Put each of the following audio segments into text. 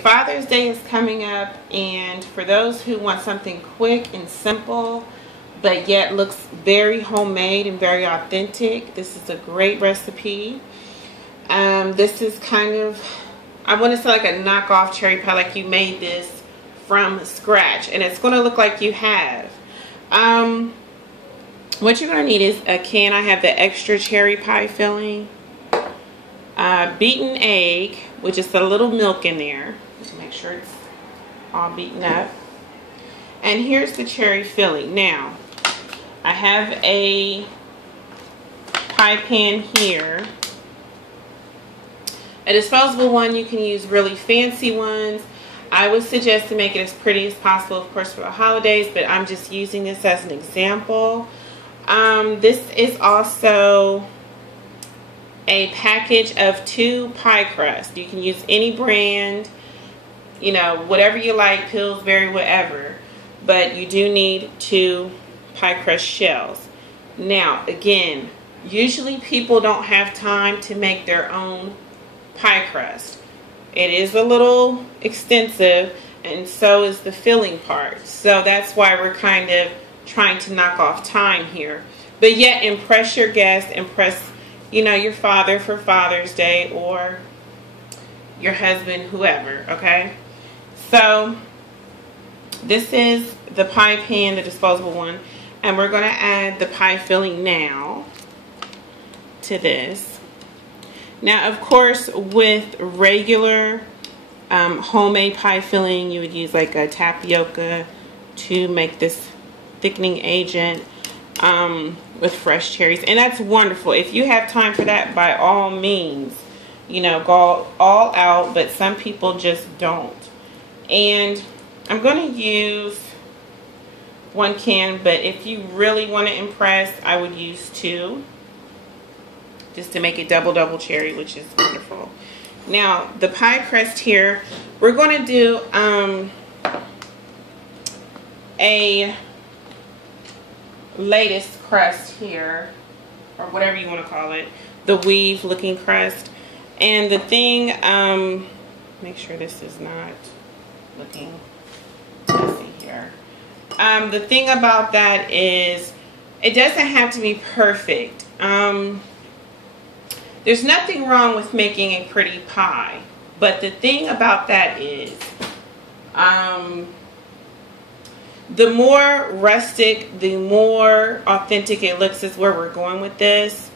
Father's Day is coming up, and for those who want something quick and simple but yet looks very homemade and very authentic, this is a great recipe. This is kind of, I want to say like a knockoff cherry pie, like you made this from scratch, and it's going to look like you have. What you're going to need is a can. I have the extra cherry pie filling, beaten egg, which is a little milk in there. Just make sure it's all beaten up. And here's the cherry filling. Now, I have a pie pan here. A disposable one. You can use really fancy ones. I would suggest to make it as pretty as possible, of course, for the holidays, but I'm just using this as an example. This is also a package of 2 pie crusts. You can use any brand, you know, whatever you like, Pillsbury, whatever. But you do need 2 pie crust shells. Now, again, usually people don't have time to make their own pie crust. It is a little extensive, and so is the filling part. So that's why we're kind of trying to knock off time here. But yet impress your guests, impress, you know, your father for Father's Day, or your husband, whoever, okay? So this is the pie pan, the disposable one, and we're going to add the pie filling now to this. Now, of course, with regular homemade pie filling, you would use like a tapioca to make this thickening agent with fresh cherries, and that's wonderful. If you have time for that, by all means, you know, go all out, but some people just don't. And I'm going to use 1 can, but if you really want to impress, I would use 2, just to make it double cherry, which is wonderful. Now, the pie crust here, we're going to do a lattice crust here, or whatever you want to call it, the weave looking crust. And the thing, make sure this is not looking messy here. The thing about that is it doesn't have to be perfect. There's nothing wrong with making a pretty pie, but the thing about that is the more rustic, the more authentic it looks is where we're going with this.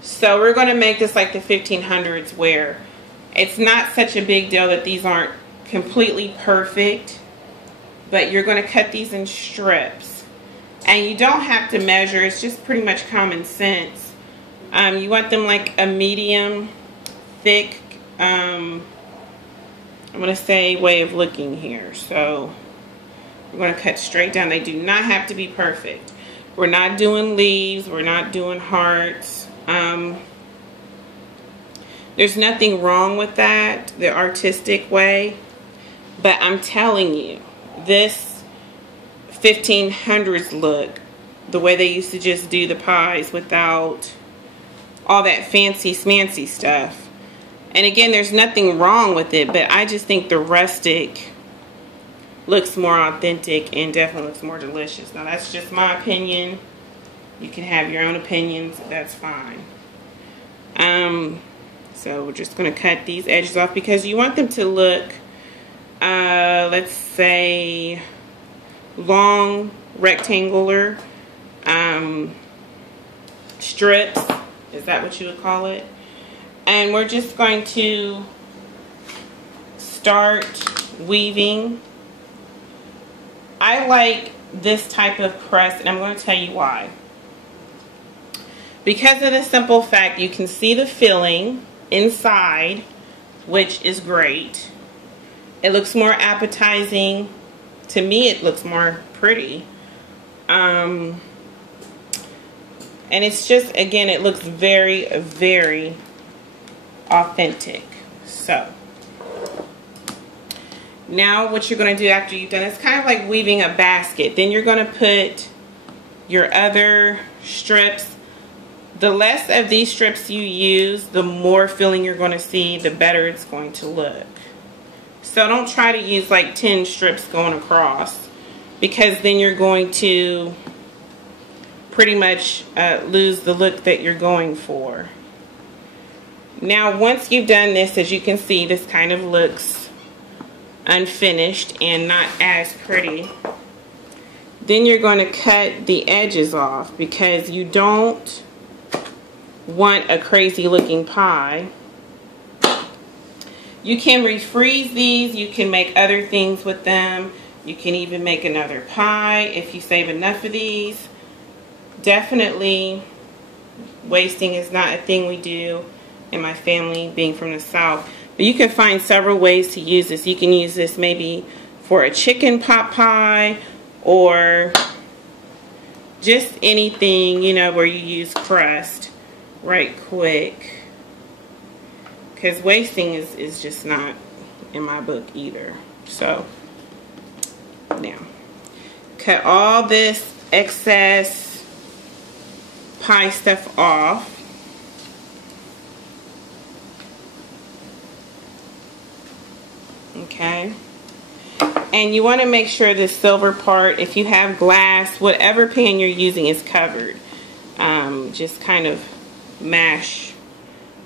So we're going to make this like the 1500s, where it's not such a big deal that these aren't completely perfect, but you're going to cut these in strips. And you don't have to measure, it's just pretty much common sense. You want them like a medium thick, I'm going to say, way of looking here. So we're going to cut straight down. They do not have to be perfect. We're not doing leaves. We're not doing hearts. There's nothing wrong with that, the artistic way. But I'm telling you, this 1500s look, the way they used to just do the pies without all that fancy smancy stuff. And again, there's nothing wrong with it, but I just think the rustic looks more authentic and definitely looks more delicious. Now, that's just my opinion. You can have your own opinions. That's fine. So we're just going to cut these edges off because you want them to look, let's say, long, rectangular strips. Is that what you would call it? And we're just going to start weaving. I like this type of crust, and I'm going to tell you why. Because of the simple fact you can see the filling inside, which is great. It looks more appetizing. To me, it looks more pretty. And it's just, again, it looks very, very authentic. So now what you're going to do after you've done, it's kind of like weaving a basket. Then you're going to put your other strips. The less of these strips you use, the more filling you're going to see, the better it's going to look. So don't try to use like 10 strips going across, because then you're going to pretty much lose the look that you're going for. Now once you've done this, as you can see, this kind of looks unfinished and not as pretty. Then you're going to cut the edges off, because you don't want a crazy looking pie. You can refreeze these. You can make other things with them. You can even make another pie if you save enough of these. Definitely wasting is not a thing we do in my family, being from the South. But you can find several ways to use this. You can use this maybe for a chicken pot pie, or just anything, you know, where you use crust right quick. Because wasting is just not in my book either. So now cut all this excess pie stuff off. Okay. And you want to make sure the silver part, if you have glass, whatever pan you're using is covered. Just kind of mash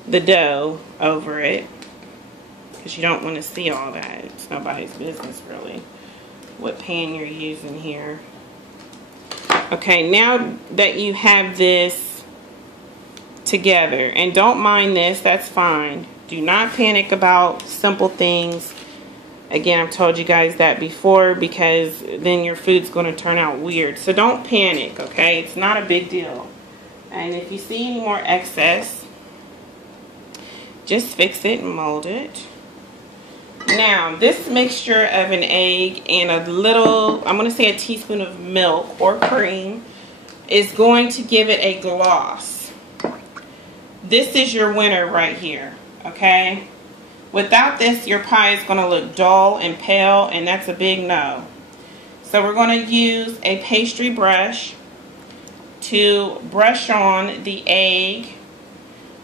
the dough over it, because you don't want to see all that. It's nobody's business really what pan you're using here. Okay, now that you have this together, and don't mind this, that's fine. Do not panic about simple things. Again, I've told you guys that before, because then your food's going to turn out weird. So don't panic, okay? It's not a big deal. And if you see any more excess, just fix it and mold it. Now, this mixture of an egg and a little, I'm going to say a teaspoon of milk or cream, is going to give it a gloss. This is your winner right here, okay? Without this, your pie is going to look dull and pale, and that's a big no. So we're going to use a pastry brush to brush on the egg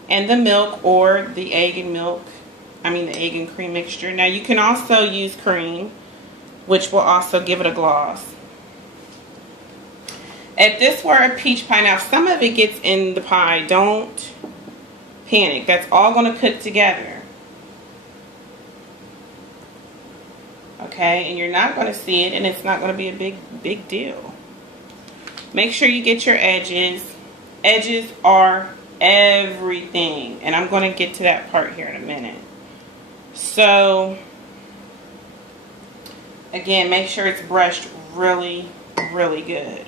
and the milk, or the egg and milk, the egg and cream mixture. Now you can also use cream, which will also give it a gloss. If this were a peach pie, now some of it gets in the pie, don't panic. That's all going to cook together. Okay, and you're not going to see it, and it's not going to be a big deal. Make sure you get your edges. Edges are everything, and I'm going to get to that part here in a minute. So again, make sure it's brushed really good.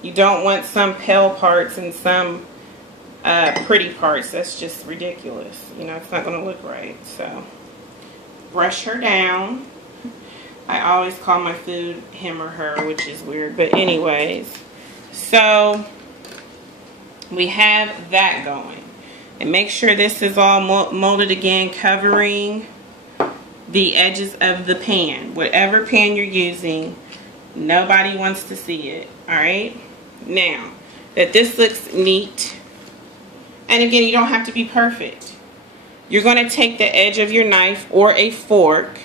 You don't want some pale parts and some pretty parts. That's just ridiculous. You know, it's not going to look right. So brush her down. I always call my food him or her, which is weird, but anyways, so we have that going. And make sure this is all molded again, covering the edges of the pan. Whatever pan you're using, nobody wants to see it. Alright? Now, that this looks neat, and again, you don't have to be perfect. You're going to take the edge of your knife or a fork,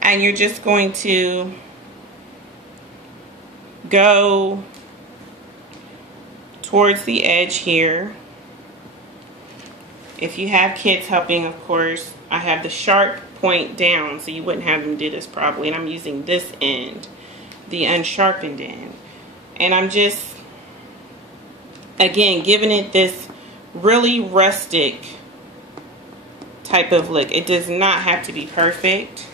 and you're just going to go towards the edge here. If you have kids helping, of course, I have the sharp point down, so you wouldn't have them do this probably. And I'm using this end, the unsharpened end. And I'm just, again, giving it this really rustic type of look. It does not have to be perfect.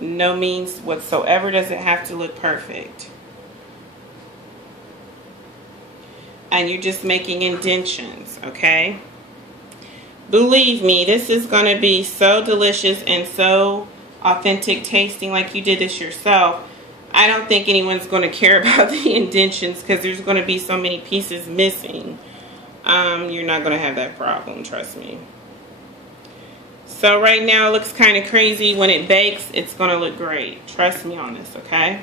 No means whatsoever does it have to look perfect. And you're just making indentions, okay? Believe me, this is going to be so delicious and so authentic tasting, like you did this yourself. I don't think anyone's going to care about the indentions, because there's going to be so many pieces missing. You're not going to have that problem, trust me. So right now it looks kind of crazy. When it bakes, it's going to look great. Trust me on this, okay?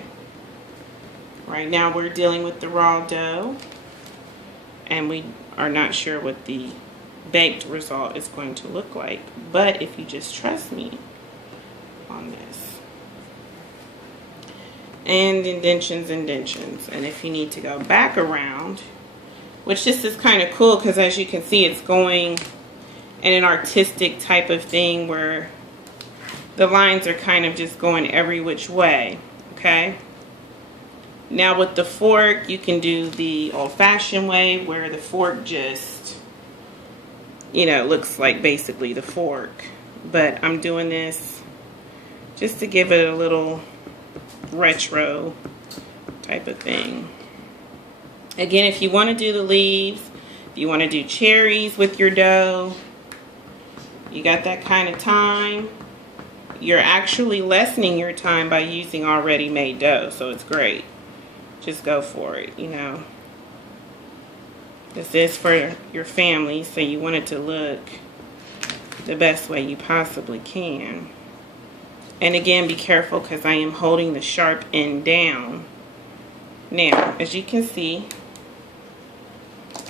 Right now we're dealing with the raw dough, and we are not sure what the baked result is going to look like. But if you just trust me on this. And indentions. And if you need to go back around, which this is kind of cool because as you can see, it's going in an artistic type of thing where the lines are kind of just going every which way, okay? Now with the fork, you can do the old-fashioned way where the fork just, you know, looks like basically the fork. But I'm doing this just to give it a little retro type of thing. Again, if you want to do the leaves, if you want to do cherries with your dough, you got that kind of time. You're actually lessening your time by using already made dough, so it's great. Just go for it, you know. This is for your family, so you want it to look the best way you possibly can. And again, be careful because I am holding the sharp end down. Now, as you can see,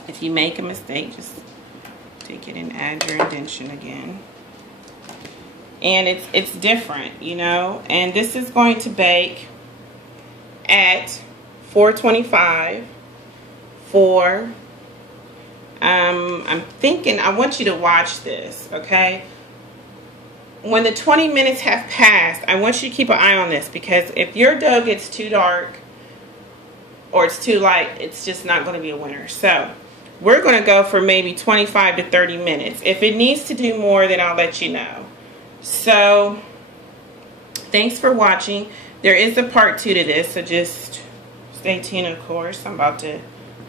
if you make a mistake, just take it and add your indentation again. And it's different, you know. And this is going to bake at 425 for, I'm thinking, I want you to watch this, okay? When the 20 minutes have passed, I want you to keep an eye on this because if your dough gets too dark or it's too light, it's just not going to be a winner. So we're going to go for maybe 25 to 30 minutes. If it needs to do more, then I'll let you know. So thanks for watching. There is a part 2 to this, so just stay tuned, of course. I'm about to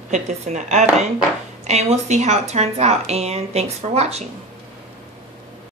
put this in the oven and we'll see how it turns out. And thanks for watching.